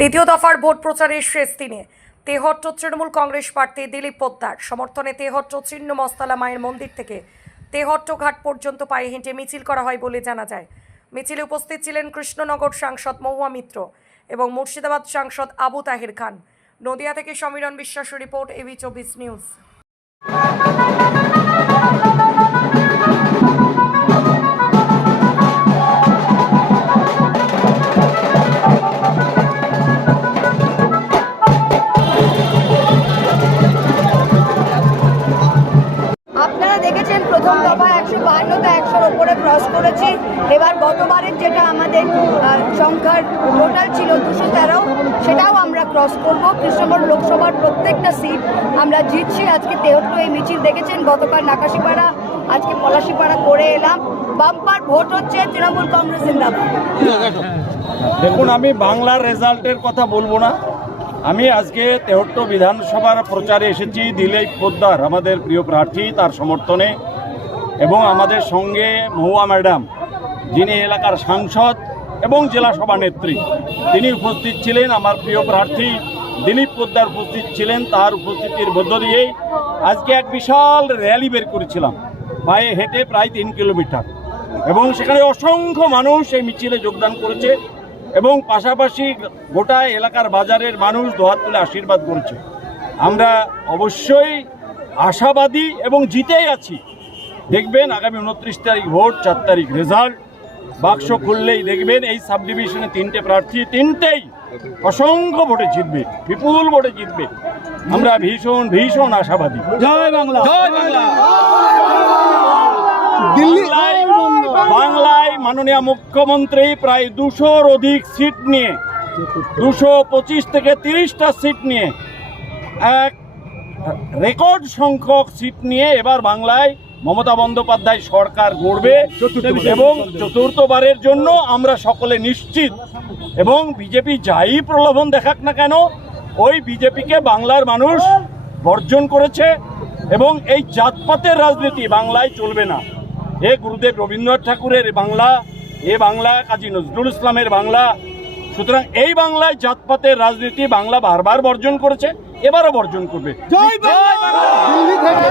দ্বিতীয় দফার ভোট প্রচারের শেষ দিনে তেহট্ট তৃণমূল কংগ্রেস প্রার্থী দিলীপ পোদ্দার সমর্থনে তেহট্ট ছিন্ন মস্তালা মায়ের মন্দির থেকে তেহট্ট ঘাট পর্যন্ত পায়ে হেঁটে মিছিল করা হয় বলে জানা যায়। মিছিলে উপস্থিত ছিলেন কৃষ্ণনগর সাংসদ মহুয়া মিত্র এবং মুর্শিদাবাদ সাংসদ আবু তাহের খান। নদিয়া থেকে সমীরণ বিশ্বাসের রিপোর্ট, এবি 24 নিউজ। আপনারা দেখেছেন প্রথম দফা 152তে 100-র ওপরে ক্রস করেছি। এবার গতবারের যেটা আমাদের সংখ্যার টোটাল ছিল 213, সেটাও আমরা ক্রস করব। কৃষ্ণনগর লোকসভার প্রত্যেকটা সিট আমরা জিতছি। আজকে তেহট্ট এই মিছিল দেখেছেন, গতকাল নাকাশিপাড়া, আজকে পলাশিপাড়া করে এলাম। বাম্পার ভোট হচ্ছে, তৃণমূল কংগ্রেস জিন্দাবাদ। দেখুন, আমি বাংলার রেজাল্টের কথা বলবো না। আমি আজকে তেহট্ট বিধানসভার প্রচারে এসেছি দিলীপ পোদ্দার আমাদের প্রিয় প্রার্থী, তার সমর্থনে, এবং আমাদের সঙ্গে মহুয়া ম্যাডাম যিনি এলাকার সাংসদ এবং জেলা সভানেত্রী, তিনি উপস্থিত ছিলেন। আমার প্রিয় প্রার্থী দিলীপ পোদ্দার উপস্থিত ছিলেন। তার উপস্থিতির মধ্য দিয়েই আজকে এক বিশাল র্যালি বের করেছিলাম, পায়ে হেঁটে প্রায় 3 কিলোমিটার, এবং সেখানে অসংখ্য মানুষ এই মিছিলে যোগদান করেছে এবং পাশাপাশি গোটা এলাকার বাজারের মানুষ দোহাত তুলে আশীর্বাদ করেছে। আমরা অবশ্যই আশাবাদী এবং জিতেই আছি। দেখবেন আগামী 29 তারিখ ভোট, 4 তারিখ রেজাল্ট। বাক্স খুললেই দেখবেন এই সাব ডিভিশনে 3টে প্রার্থী, 3টেই অসংখ্য ভোটে জিতবে, বিপুল ভোটে জিতবে। আমরা ভীষণ ভীষণ আশাবাদী। জয় বাংলা, জয় বাংলা। বাংলায় মাননীয় মুখ্যমন্ত্রী প্রায় 200-র অধিক সিট নিয়ে, 225 থেকে 30টা সিট নিয়ে, এক রেকর্ড সংখ্যক সিট নিয়ে এবার বাংলায় মমতা বন্দ্যোপাধ্যায় সরকার গড়বে এবং চতুর্থবারের জন্য আমরা সকলে নিশ্চিত। এবং বিজেপি যাই প্রলোভন দেখাক না কেন, ওই বিজেপিকে বাংলার মানুষ বর্জন করেছে এবং এই জাতপাতের রাজনীতি বাংলায় চলবে না। এ গুরুদেব রবীন্দ্রনাথ ঠাকুরের বাংলা, এ বাংলা কাজী নজরুল ইসলামের বাংলা। সুতরাং এই বাংলায় জাতপাতের রাজনীতি বাংলা বারবার বর্জন করেছে, এবারও বর্জন করবে। জয় বাংলা। দিল্লি থেকে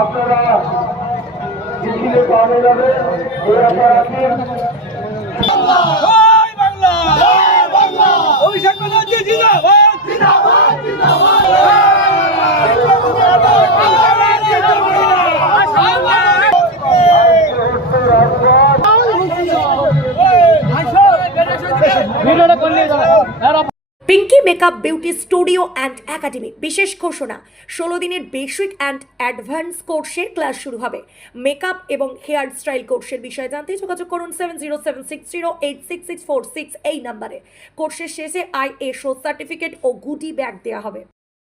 আপনারা মিছিলে পাওয়া যাবে। অভিষেক ব্যানার্জি জিন্দাবাদ, জিন্দাবাদ, জিন্দাবাদ। Pinky makeup beauty studio and academy. বিশেষ ঘোষণা, 16 দিনের বেসিক অ্যান্ড অ্যাডভান্স কোর্সের ক্লাস শুরু হবে। মেকআপ এবং হেয়ার স্টাইল কোর্সের বিষয়ে জানতে যোগাযোগ করুন 7076086646 এই নাম্বারে। কোর্সের শেষে ISO সার্টিফিকেট ও গুডি ব্যাগ দেওয়া হবে।